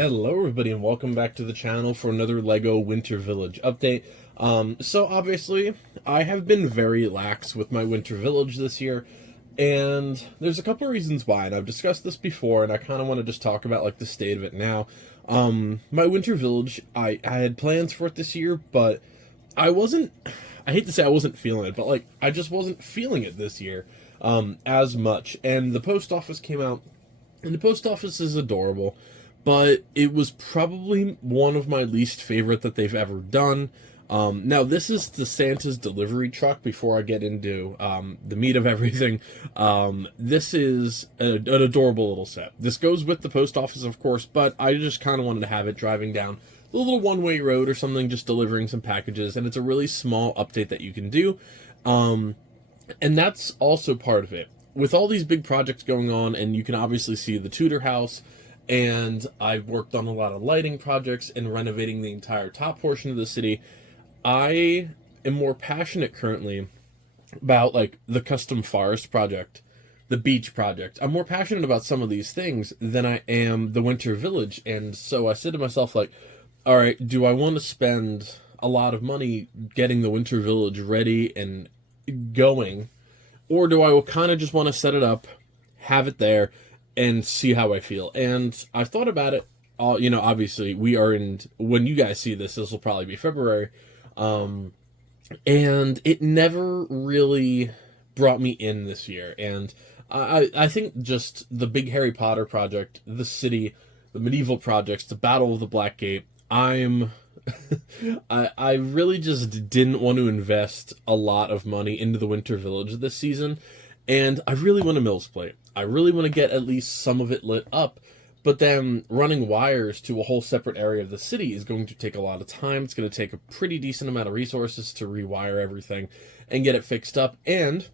Hello everybody and welcome back to the channel for another LEGO Winter Village update. So obviously, I have been very lax with my Winter Village this year, and there's a couple of reasons why, and I've discussed this before, and I kind of want to just talk about like the state of it now. My Winter Village, I had plans for it this year, but I hate to say I wasn't feeling it, but like, I just wasn't feeling it this year, as much, and the post office came out, and the post office is adorable, but it was probably one of my least favorite that they've ever done. Now, this is the Santa's delivery truck before I get into the meat of everything. This is an adorable little set. This goes with the post office, of course, but I just kind of wanted to have it driving down the little one-way road or something, just delivering some packages, and it's a really small update that you can do. And that's also part of it. With all these big projects going on, and you can obviously see the Tudor house, and I've worked on a lot of lighting projects and renovating the entire top portion of the city. I am more passionate currently about like the custom forest project, the beach project. I'm more passionate about some of these things than I am the Winter Village. And so I said to myself, like, all right, do I want to spend a lot of money getting the Winter Village ready and going, or do I kind of just want to set it up, have it there, and see how I feel? And I've thought about it. Obviously, we are in, when you guys see this, this will probably be February. And it never really brought me in this year. And I think just the big Harry Potter project, the city, the medieval projects, the Battle of the Black Gate, I really just didn't want to invest a lot of money into the Winter Village this season. And I really want a Mills plate. I really want to get at least some of it lit up. But then running wires to a whole separate area of the city is going to take a lot of time. It's going to take a pretty decent amount of resources to rewire everything and get it fixed up. And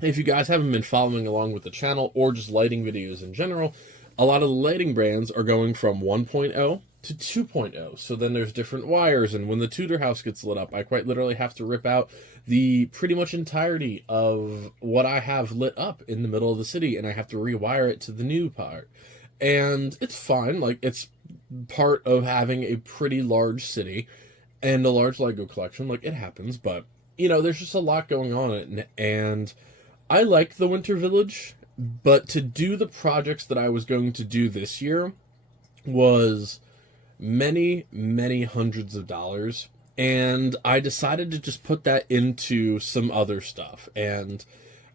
if you guys haven't been following along with the channel or just lighting videos in general, a lot of the lighting brands are going from 1.0 to 2.0. So then there's different wires, and when the Tudor house gets lit up, I quite literally have to rip out the pretty much entirety of what I have lit up in the middle of the city, and I have to rewire it to the new part. And it's fine, like, it's part of having a pretty large city and a large LEGO collection, like, it happens, but, there's just a lot going on, and I like the Winter Village, but to do the projects that I was going to do this year was many, many hundreds of dollars, and I decided to just put that into some other stuff. And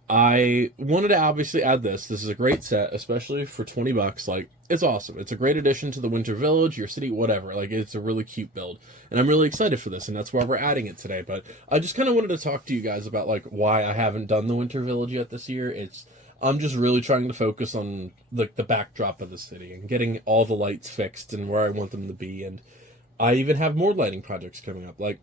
I wanted to obviously add this. This is a great set, especially for 20 bucks. Like, it's awesome. It's a great addition to the Winter Village, your city, whatever. Like, it's a really cute build, and I'm really excited for this, and that's why we're adding it today. But I just kind of wanted to talk to you guys about like why I haven't done the Winter Village yet this year. I'm just really trying to focus on like the backdrop of the city and getting all the lights fixed and where I want them to be. And I even have more lighting projects coming up. Like,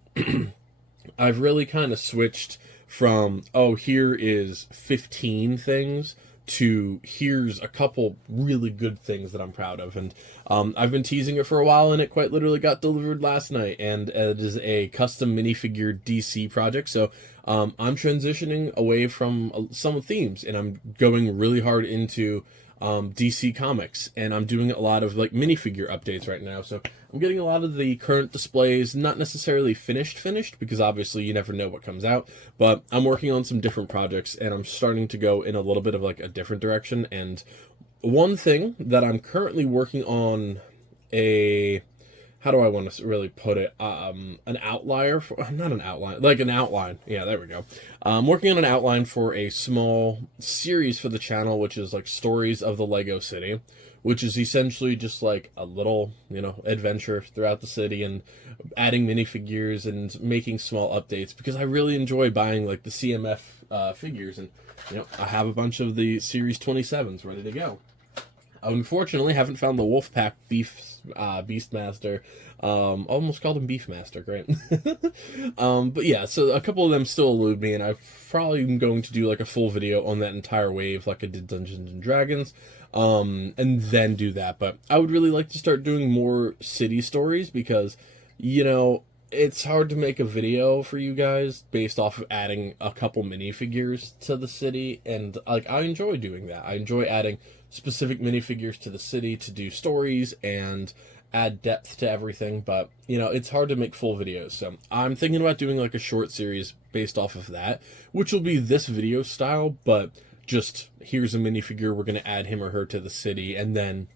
I've really kind of switched from, oh, here is 15 things, to here's a couple really good things that I'm proud of. And I've been teasing it for a while, and it quite literally got delivered last night, and it is a custom minifigure DC project. So I'm transitioning away from some themes, and I'm going really hard into DC Comics, and I'm doing a lot of like minifigure updates right now. So I'm getting a lot of the current displays, not necessarily finished, because obviously you never know what comes out, but I'm working on some different projects, and I'm starting to go in a little bit of like a different direction. And one thing that I'm currently working on, how do I want to really put it? An outlier for, not an outline, like an outline. Yeah, there we go. I'm working on an outline for a small series for the channel, which is like Stories of the Lego City, which is essentially just like a little, adventure throughout the city and adding minifigures and making small updates, because I really enjoy buying like the CMF figures, and I have a bunch of the Series 27s ready to go. Unfortunately, haven't found the Wolfpack Beastmaster. Almost called him Beefmaster, great. But yeah, so a couple of them still elude me, and I probably am going to do like a full video on that entire wave like I did Dungeons and Dragons, and then do that. But I would really like to start doing more city stories, because, it's hard to make a video for you guys based off of adding a couple minifigures to the city, and like, I enjoy doing that. I enjoy adding specific minifigures to the city to do stories and add depth to everything, but, you know, it's hard to make full videos. So I'm thinking about doing like a short series based off of that, which will be this video style, but just here's a minifigure, we're going to add him or her to the city, and then,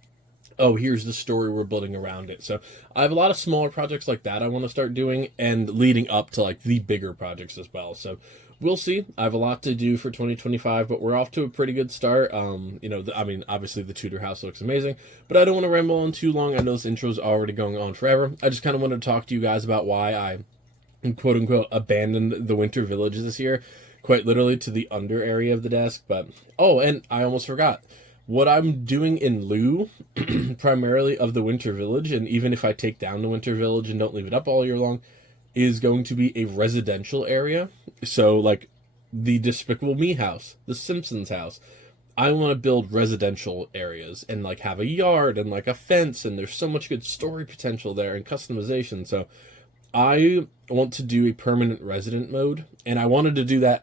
oh, here's the story we're building around it. So I have a lot of smaller projects like that I want to start doing, and leading up to like the bigger projects as well. So we'll see. I have a lot to do for 2025, but we're off to a pretty good start. You know, I mean, obviously the Tudor house looks amazing, but I don't want to ramble on too long. I know this intro is already going on forever. I just kind of wanted to talk to you guys about why I, quote unquote, abandoned the Winter Village this year, quite literally to the under area of the desk. But, oh, and I almost forgot. What I'm doing in lieu, primarily of the Winter Village, and even if I take down the Winter Village and don't leave it up all year long, is going to be a residential area. So, like, the Despicable Me house, the Simpsons house. I want to build residential areas and, like, have a yard and, like, a fence, and there's so much good story potential there and customization. So, I want to do a permanent resident mode, and I wanted to do that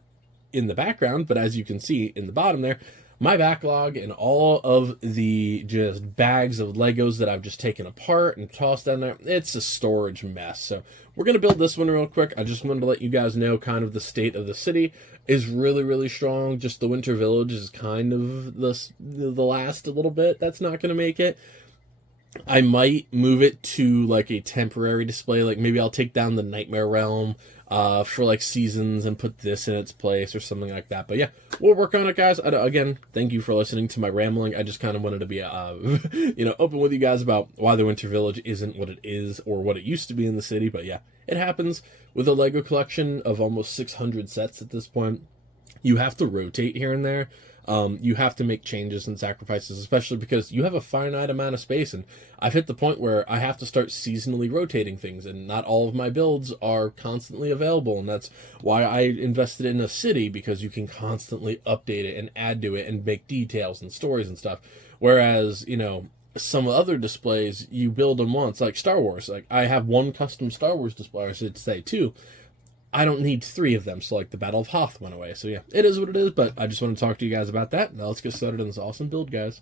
in the background, but as you can see in the bottom there, my backlog and all of the just bags of Legos that I've just taken apart and tossed down there, it's a storage mess. So we're going to build this one real quick. I just wanted to let you guys know kind of the state of the city is really, really strong. Just the Winter Village is kind of the last a little bit that's not going to make it. I might move it to like a temporary display. Like maybe I'll take down the Nightmare Realm for like seasons and put this in its place or something like that. But yeah, we'll work on it, guys. Again, thank you for listening to my rambling. I just kind of wanted to be, you know, open with you guys about why the Winter Village isn't what it is or what it used to be in the city. But yeah, it happens with a Lego collection of almost 600 sets at this point. You have to rotate here and there. You have to make changes and sacrifices, especially because you have a finite amount of space, and I've hit the point where I have to start seasonally rotating things, and not all of my builds are constantly available, and that's why I invested in a city, because you can constantly update it and add to it and make details and stories and stuff, whereas, you know, some other displays, you build them once, like Star Wars. Like, I have one custom Star Wars display, or I should say two. I don't need 3 of them, so like the Battle of Hoth went away. So yeah, it is what it is, but I just want to talk to you guys about that. Now let's get started on this awesome build, guys.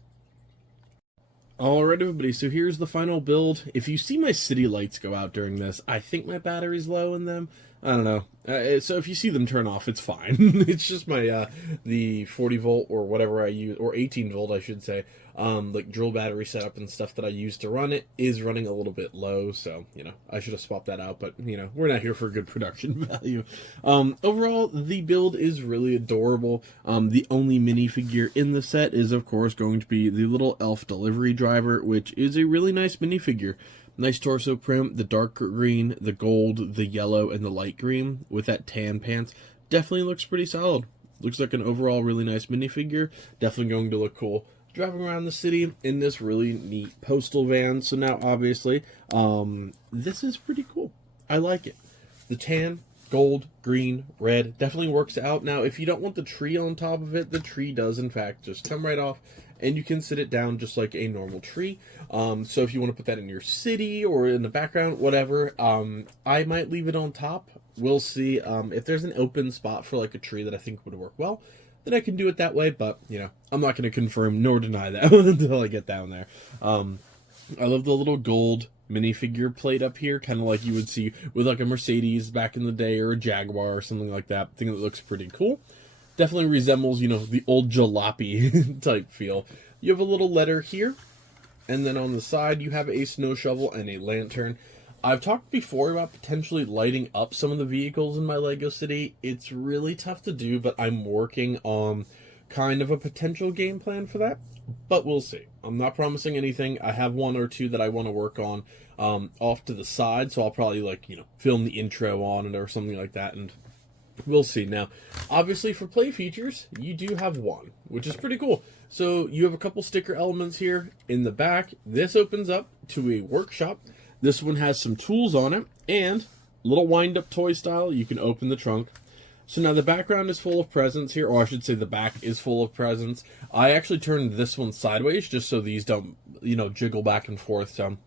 Alright, everybody, so here's the final build. If you see my city lights go out during this, I think my battery's low in them. I don't know. So if you see them turn off, it's fine. It's just my, the 40 volt or whatever I use, or 18 volt, I should say, like drill battery setup and stuff that I use to run it is running a little bit low. So, you know, I should have swapped that out, but, you know, we're not here for good production value. Overall, the build is really adorable. The only minifigure in the set is, of course, going to be the little elf delivery driver, which is a really nice minifigure. Nice torso print, the dark green, the gold, the yellow, and the light green with that tan pants. Definitely looks pretty solid. Looks like an overall really nice minifigure. Definitely going to look cool driving around the city in this really neat postal van. So now, obviously, this is pretty cool. I like it. The tan, gold, green, red definitely works out. Now, if you don't want the tree on top of it, the tree does, in fact, just come right off. And you can sit it down just like a normal tree. So if you want to put that in your city or in the background, whatever, I might leave it on top. We'll see. If there's an open spot for like a tree that I think would work well, then I can do it that way. But, you know, I'm not going to confirm nor deny that until I get down there. I love the little gold minifigure plate up here, kind of like you would see with like a Mercedes back in the day or a Jaguar or something like that. I think it looks pretty cool. Definitely resembles, you know, the old jalopy type feel. You have a little letter here, and then on the side you have a snow shovel and a lantern. I've talked before about potentially lighting up some of the vehicles in my Lego City. It's really tough to do, but I'm working on kind of a potential game plan for that, but we'll see. I'm not promising anything. I have 1 or 2 that I want to work on off to the side, so I'll probably, like, you know, film the intro on it or something like that, and we'll see. Now, obviously for play features, you do have 1, which is pretty cool. So you have a couple sticker elements here in the back. This opens up to a workshop. This one has some tools on it and a little wind-up toy style. You can open the trunk. So now the background is full of presents here, or I should say the back is full of presents. I actually turned this one sideways just so these don't, you know, jiggle back and forth. So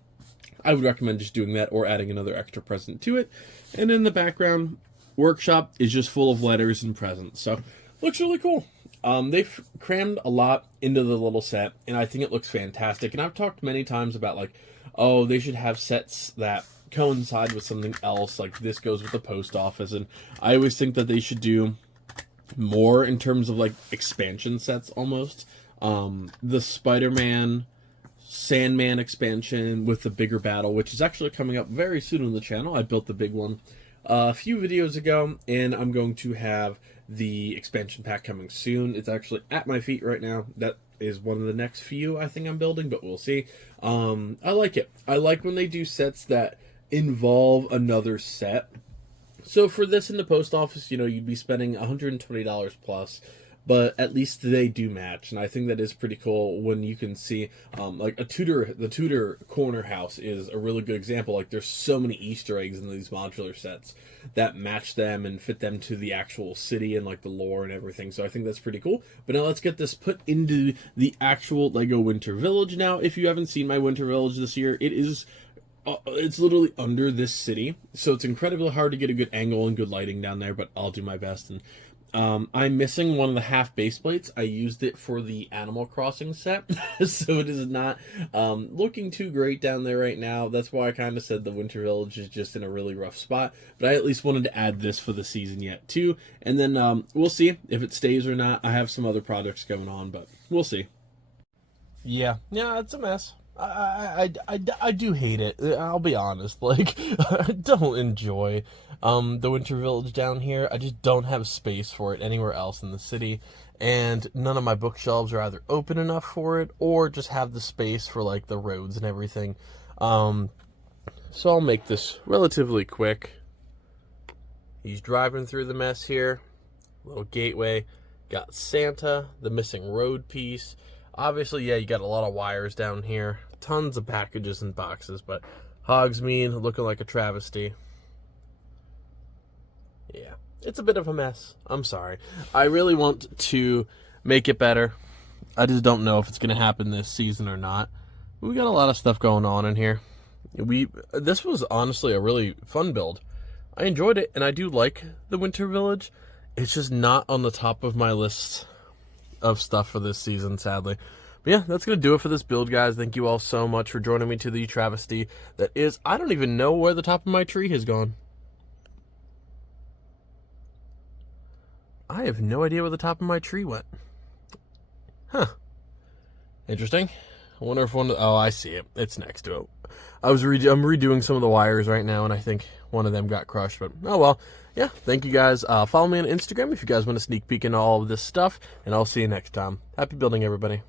I would recommend just doing that or adding another extra present to it. And in the background, workshop is just full of letters and presents. So looks really cool. They've crammed a lot into the little set, and I think it looks fantastic. And I've talked many times about, like, oh, they should have sets that coincide with something else, like this goes with the post office. And I always think that they should do more in terms of like expansion sets almost. The Spider-Man Sandman expansion with the bigger battle, which is actually coming up very soon on the channel. I built the big one a few videos ago, and I'm going to have the expansion pack coming soon. It's actually at my feet right now. That is one of the next few I think I'm building, but we'll see. I like it. I like when they do sets that involve another set. So for this in the post office, you'd be spending $120 plus, but at least they do match, and I think that is pretty cool when you can see, like the Tudor corner house is a really good example. Like there's so many Easter eggs in these modular sets that match them and fit them to the actual city and like the lore and everything. So I think that's pretty cool. But now let's get this put into the actual Lego Winter Village. Now, if you haven't seen my Winter Village this year, it's literally under this city, so it's incredibly hard to get a good angle and good lighting down there, but I'll do my best. And I'm missing one of the half base plates. I used it for the Animal Crossing set, so it is not looking too great down there right now. That's why I kind of said the Winter Village is just in a really rough spot, but I at least wanted to add this for the season yet too. And then we'll see if it stays or not. I have some other projects going on, but we'll see. Yeah, it's a mess. I do hate it. I'll be honest. Like, I don't enjoy the Winter Village down here. I just don't have space for it anywhere else in the city, and none of my bookshelves are either open enough for it or just have the space for like the roads and everything. So I'll make this relatively quick. He's driving through the mess here. Little gateway. Got Santa, the missing road piece. Obviously, yeah, you got a lot of wires down here. Tons of packages and boxes, but Hogsmeade looking like a travesty. Yeah, it's a bit of a mess. I'm sorry. I really want to make it better. I just don't know if it's going to happen this season or not. We got a lot of stuff going on in here. This was honestly a really fun build. I enjoyed it, and I do like the Winter Village. It's just not on the top of my list of stuff for this season, sadly. But yeah, that's going to do it for this build, guys. Thank you all so much for joining me to the travesty that is, I don't even know where the top of my tree has gone. I have no idea where the top of my tree went. Huh. Interesting. I wonder if oh, I see it. It's next to it. I'm redoing some of the wires right now, and I think one of them got crushed, but oh well. Yeah, thank you guys. Follow me on Instagram if you guys want to sneak peek into all of this stuff, and I'll see you next time. Happy building, everybody.